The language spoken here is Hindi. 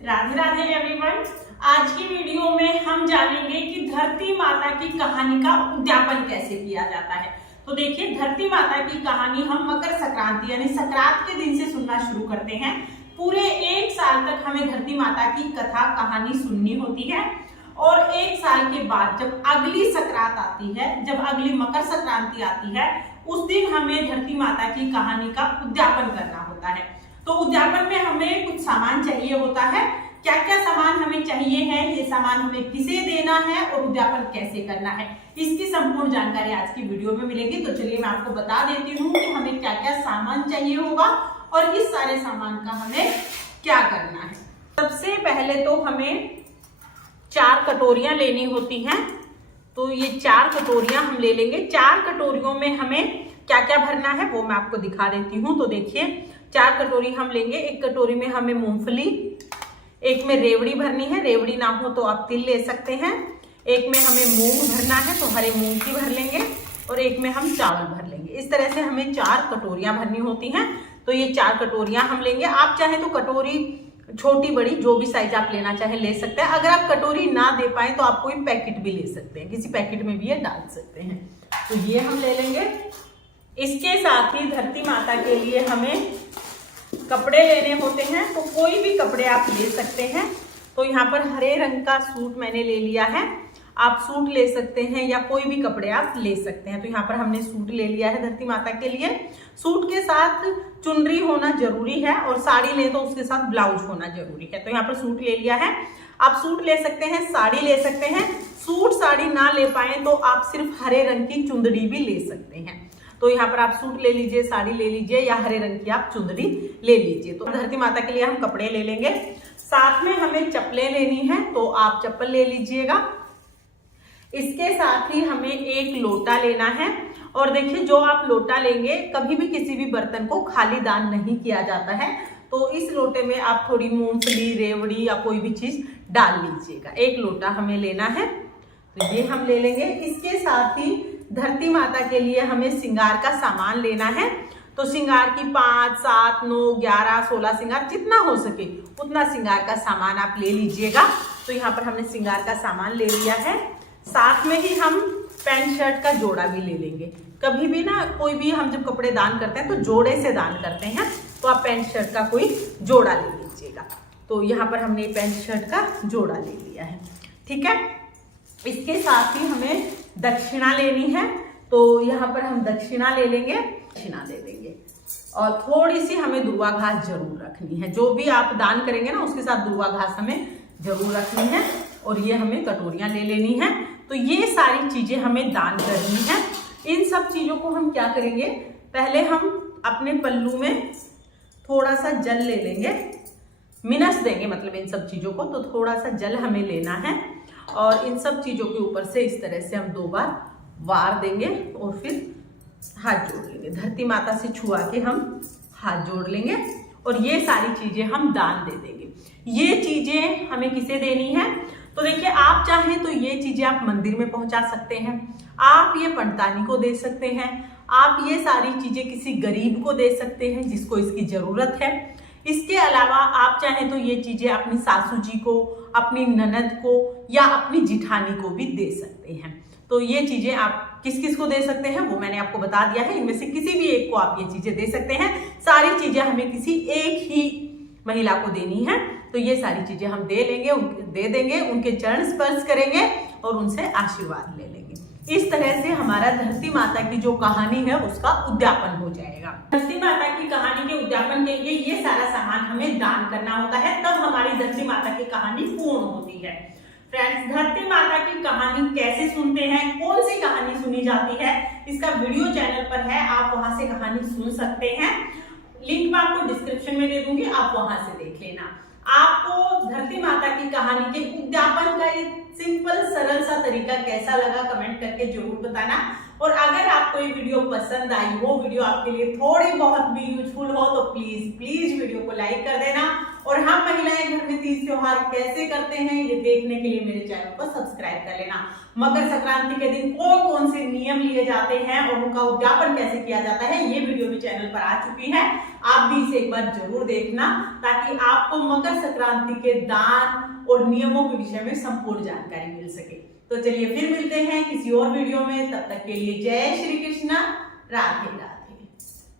राधे राधे एवरीवन। आज की वीडियो में हम जानेंगे कि धरती माता की कहानी का उद्यापन कैसे किया जाता है। तो देखिए, धरती माता की कहानी हम मकर संक्रांति यानी संक्रांत के दिन से सुनना शुरू करते हैं। पूरे एक साल तक हमें धरती माता की कथा कहानी सुननी होती है और एक साल के बाद जब अगली संक्रांत आती है, जब अगली मकर संक्रांति आती है, उस दिन हमें धरती माता की कहानी का उद्यापन करना होता है। तो उद्यापन में हमें कुछ सामान चाहिए होता है। क्या क्या सामान हमें चाहिए है, ये सामान हमें किसे देना है और उद्यापन कैसे करना है, इसकी संपूर्ण जानकारी आज की वीडियो में मिलेगी। तो चलिए मैं आपको बता देती हूँ कि हमें क्या क्या सामान चाहिए होगा और इस सारे सामान का हमें क्या करना है। सबसे पहले तो हमें 4 कटोरियां लेनी होती हैं। तो ये 4 कटोरियां हम ले लेंगे। 4 कटोरियों में हमें क्या क्या भरना है वो मैं आपको दिखा देती हूँ। तो देखिए, 4 कटोरी हम लेंगे। एक कटोरी में हमें मूंगफली, एक में रेवड़ी भरनी है, रेवड़ी ना हो तो आप तिल ले सकते हैं। एक में हमें मूंग भरना है तो हरे मूंग की भर लेंगे और एक में हम चावल भर लेंगे। इस तरह से हमें 4 कटोरियां भरनी होती हैं। तो ये 4 कटोरियां हम लेंगे। आप चाहें तो कटोरी छोटी बड़ी जो भी साइज आप लेना चाहे ले सकते हैं। अगर आप कटोरी ना दे पाए तो आप कोई पैकेट भी ले सकते हैं, किसी पैकेट में भी ये डाल सकते हैं। तो ये हम ले लेंगे। इसके साथ ही धरती माता के लिए हमें कपड़े लेने होते हैं। तो कोई भी कपड़े आप ले सकते हैं। तो यहाँ पर हरे रंग का सूट मैंने ले लिया है। आप सूट ले सकते हैं या कोई भी कपड़े आप ले सकते हैं। तो यहाँ पर हमने सूट ले लिया है धरती माता के लिए। सूट के साथ चुनरी होना जरूरी है और साड़ी ले तो उसके साथ ब्लाउज होना जरूरी है। तो यहाँ पर सूट ले लिया है। आप सूट ले सकते हैं, साड़ी ले सकते हैं। सूट साड़ी ना ले पाए तो आप सिर्फ हरे रंग की चुंदड़ी भी ले सकते हैं। तो यहाँ पर आप सूट ले लीजिए, साड़ी ले लीजिए या हरे रंग की आप चुंदड़ी ले लीजिए। तो धरती माता के लिए हम कपड़े ले लेंगे। साथ में हमें चप्पलें लेनी है तो आप चप्पल ले लीजिएगा। इसके साथ ही हमें एक लोटा लेना है। और देखिए, जो आप लोटा लेंगे, कभी भी किसी भी बर्तन को खाली दान नहीं किया जाता है। तो इस लोटे में आप थोड़ी मूंगफली, रेवड़ी या कोई भी चीज डाल लीजिएगा। एक लोटा हमें लेना है, तो ये हम ले लेंगे। इसके साथ ही धरती माता के लिए हमें श्रृंगार का सामान लेना है। तो श्रृंगार की 5, 7, 9, 11, 16 श्रृंगार, जितना हो सके उतना श्रृंगार का सामान आप ले लीजिएगा। तो यहाँ पर हमने श्रृंगार का सामान ले लिया है। साथ में ही हम पैंट शर्ट का जोड़ा भी ले लेंगे। कभी भी ना, कोई भी हम जब कपड़े दान करते हैं तो जोड़े से दान करते हैं। तो आप पैंट शर्ट का कोई जोड़ा ले लीजिएगा। तो यहाँ पर हमने पैंट शर्ट का जोड़ा ले लिया है, ठीक है। इसके साथ ही हमें दक्षिणा लेनी है। तो यहाँ पर हम दक्षिणा ले लेंगे, दक्षिणा दे देंगे। और थोड़ी सी हमें दुर्वा घास जरूर रखनी है। जो भी आप दान करेंगे ना, उसके साथ दुर्वा घास हमें जरूर रखनी है। और ये हमें कटोरियां ले लेनी है। तो ये सारी चीजें हमें दान करनी है। इन सब चीजों को हम क्या करेंगे, पहले हम अपने पल्लू में थोड़ा सा जल ले लेंगे, मिनस देंगे मतलब इन सब चीजों को। तो थोड़ा सा जल हमें लेना है और इन सब चीजों के ऊपर से इस तरह से हम 2 बार वार देंगे और फिर हाथ जोड़ लेंगे। धरती माता से छुआ के हम हाथ जोड़ लेंगे और ये सारी चीजें हम दान दे देंगे। ये चीजें हमें किसे देनी है, तो देखिए, आप चाहें तो ये चीजें आप मंदिर में पहुंचा सकते हैं, आप ये पंडतानी को दे सकते हैं, आप ये सारी चीजें किसी गरीब को दे सकते हैं जिसको इसकी जरूरत है। इसके अलावा आप चाहें तो ये चीजें अपनी सासू जी को, अपनी ननद को या अपनी जिठानी को भी दे सकते हैं। तो ये चीजें आप किस किस को दे सकते हैं वो मैंने आपको बता दिया है। इनमें से किसी भी एक को आप ये चीजें दे सकते हैं। सारी चीजें हमें किसी एक ही महिला को देनी है। तो ये सारी चीजें हम दे लेंगे, दे देंगे, उनके चरण स्पर्श करेंगे और उनसे आशीर्वाद ले लेंगे। इस तरह से हमारा धरती माता की जो कहानी है उसका उद्यापन हो जाएगा। धरती माता की कहानी के उद्यापन के लिए ये सारा सामान हमें दान करना होता है, तब हमारी धरती माता की कहानी पूर्ण होती है। फ्रेंड्स, धरती माता की कहानी कैसे सुनते हैं, कौन सी कहानी सुनी जाती है, इसका वीडियो चैनल पर है, आप वहां से कहानी सुन सकते हैं। लिंक मैं आपको डिस्क्रिप्शन में दे दूंगी, आप वहां से देख लेना। आपको धरती माता की कहानी के उद्यापन का एक सिंपल सरल सा तरीका कैसा लगा कमेंट करके जरूर बताना। और अगर आपको ये वीडियो पसंद आई, वो वीडियो आपके लिए थोड़ी बहुत भी यूजफुल हो, तो प्लीज प्लीज वीडियो को लाइक कर देना। और हम महिलाएं घर में तीज त्योहार कैसे करते हैं ये देखने के लिए मेरे चैनल को सब्सक्राइब कर लेना। मकर संक्रांति के दिन कौन कौन से नियम लिए जाते हैं और उनका उद्यापन कैसे किया जाता है, ये वीडियो भी चैनल पर आ चुकी है। आप भी इसे एक बार जरूर देखना ताकि आपको मकर संक्रांति के दान और नियमों के विषय में संपूर्ण जानकारी मिल सके। तो चलिए फिर मिलते हैं किसी और वीडियो में, तब तक के लिए जय श्री कृष्णा, राधे राधे।